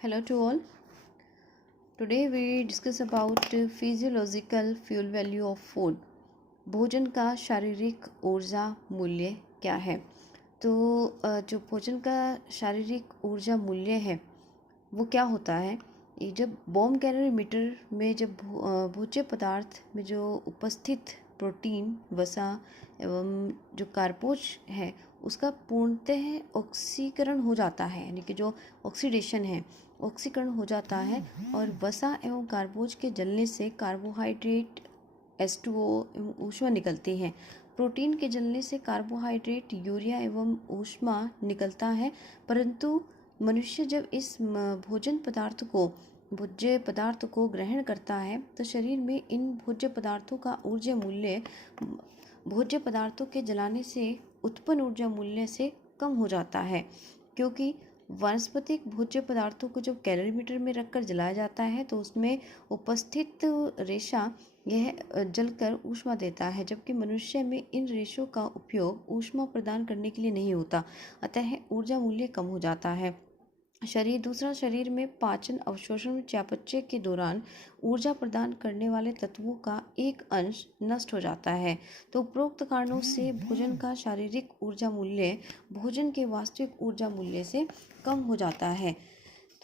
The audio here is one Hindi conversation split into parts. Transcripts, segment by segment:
Hello to all. Today we discuss about physiological fuel value of food. भोजन का शारीरिक ऊर्जा मूल्य क्या है? तो जो भोजन का शारीरिक ऊर्जा मूल्य है वो क्या होता है? ये जब बॉम कैलोरीमीटर में जब भोज्य पदार्थ में जो उपस्थित प्रोटीन, वसा एवं जो कार्बोज है उसका पूर्णतः ऑक्सीकरण हो जाता है, यानी कि जो ऑक्सीडेशन है ऑक्सीकरण हो जाता है और वसा एवं कार्बोज के जलने से कार्बोहाइड्रेट H2O एवं ऊष्मा निकलती है। प्रोटीन के जलने से कार्बोहाइड्रेट, यूरिया एवं ऊष्मा निकलता है। परंतु मनुष्य जब इस भोज्य पदार्थ को ग्रहण करता है तो शरीर में इन भोज्य पदार्थों का ऊर्जा मूल्य भोज्य पदार्थों के जलाने से उत्पन्न ऊर्जा मूल्य से कम हो जाता है, क्योंकि वानस्पतिक भोज्य पदार्थों को जब कैलोरीमीटर में रखकर जलाया जाता है तो उसमें उपस्थित रेशा यह जलकर ऊष्मा देता है, जबकि मनुष्य में इन रेशों का उपयोग ऊष्मा प्रदान करने के लिए नहीं होता, अतः ऊर्जा मूल्य कम हो जाता है। शरीर में पाचन, अवशोषण, चयापचय के दौरान ऊर्जा प्रदान करने वाले तत्वों का एक अंश नष्ट हो जाता है। तो उपरोक्त कारणों से भोजन का शारीरिक ऊर्जा मूल्य भोजन के वास्तविक ऊर्जा मूल्य से कम हो जाता है।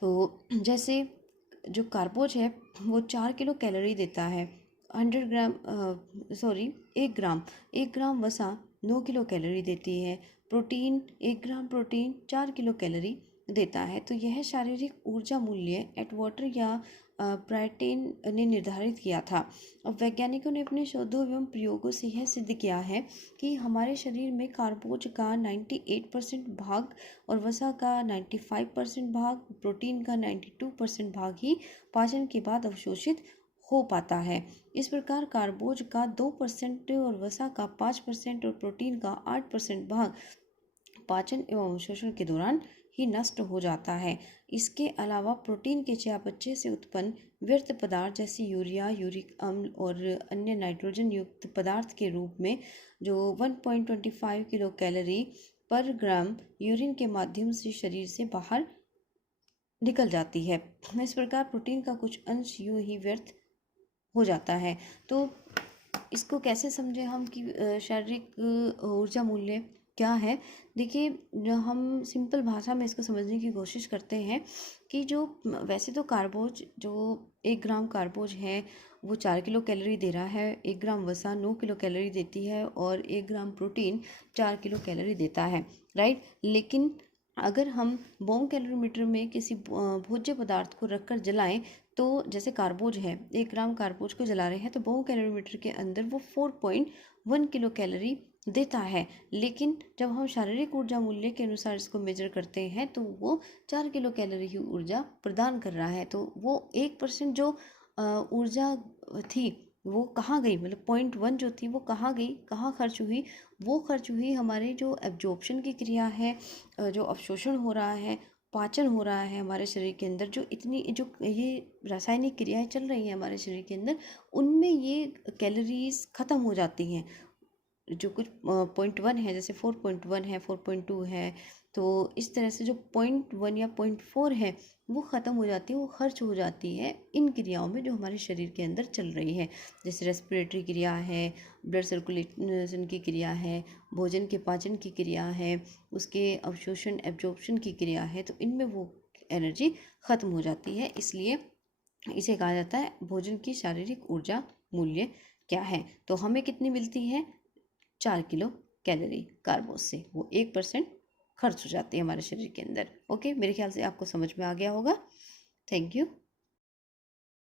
तो जैसे जो कार्बोज है वो 4 किलो कैलोरी देता है। 1 ग्राम वसा 9 किलो कैलोरी देती है। Protein 1 gram protein 4 kilo calorie देता है। तो यह शारीरिक ऊर्जा मूल्य एटवाटर या ब्राइटेन ने निर्धारित किया था। अब वैज्ञानिकों ने अपने शोधों एवं प्रयोगों से यह सिद्ध किया है कि हमारे शरीर में कार्बोज का 98% भाग और वसा का 95% भाग, प्रोटीन का 92% भाग ही पाचन के बाद अवशोषित हो पाता है। इस प्रकार कार्बोज का 2% और वसा का 5% और प्रोटीन का 8% भाग पाचन एवं अवशोषण के दौरान ही नष्ट हो जाता है। इसके अलावा प्रोटीन के चयापचय से उत्पन्न व्यर्थ पदार्थ जैसे यूरिया, यूरिक अम्ल और अन्य नाइट्रोजन युक्त पदार्थ के रूप में जो 1.25 किलो कैलोरी पर ग्राम यूरिन के माध्यम से शरीर से बाहर निकल जाती है। इस प्रकार प्रोटीन का कुछ अंश यूं ही व्यर्थ हो जाता है। तो इसको कैसे समझें हम कि शारीरिक ऊर्जा मूल्य क्या है? देखिए, जो हम सिंपल भाषा में इसको समझने की कोशिश करते हैं कि जो वैसे तो कार्बोज जो 1 ग्राम कार्बोज है वो 4 किलो कैलोरी दे रहा है, 1 ग्राम वसा 9 किलो कैलोरी देती है और 1 ग्राम प्रोटीन 4 किलो कैलोरी देता है, राइट। लेकिन अगर हम बॉम कैलोरीमीटर में किसी भोज्य पदार्थ को रखकर जलाएं तो जैसे कार्बोज है, 1 ग्राम कार्बोज को जला रहे हैं तो बॉम कैलोरीमीटर के अंदर वो 4.1 किलो कैलोरी देता है। लेकिन जब हम शारीरिक ऊर्जा मूल्य के अनुसार इसको मेजर करते हैं तो वो 4 किलो कैलोरी ही ऊर्जा प्रदान कर रहा है। तो वो 1% जो ऊर्जा थी वो कहाँ गई, मतलब 0.1 जो थी वो कहाँ गई, कहाँ खर्च हुई? वो खर्च हुई हमारे जो एब्जॉर्प्शन की क्रिया है, जो अवशोषण हो रहा है, पाचन हो रहा है हमारे शरीर के अंदर, जो ये रासायनिक क्रियाएं चल रही हैं हमारे शरीर के अंदर, उनमें ये कैलोरीज ख़त्म हो जाती हैं। जो कुछ 0.1 है, जैसे 4.1 है, 4.2 है, तो इस तरह से जो 0.1 या 0.4 है वो ख़त्म हो जाती है, वो खर्च हो जाती है इन क्रियाओं में जो हमारे शरीर के अंदर चल रही है। जैसे रेस्पिरेटरी क्रिया है, ब्लड सर्कुलेशन की क्रिया है, भोजन के पाचन की क्रिया है, उसके अवशोषण एब्जॉर्प्शन की क्रिया है, तो इनमें वो एनर्जी ख़त्म हो जाती है। इसलिए इसे कहा जाता है भोजन की शारीरिक ऊर्जा मूल्य क्या है। तो हमें कितनी मिलती है? 4 किलो कैलोरी कार्बोज से, वो 1% खर्च हो जाती है हमारे शरीर के अंदर। ओके, मेरे ख्याल से आपको समझ में आ गया होगा। Thank you.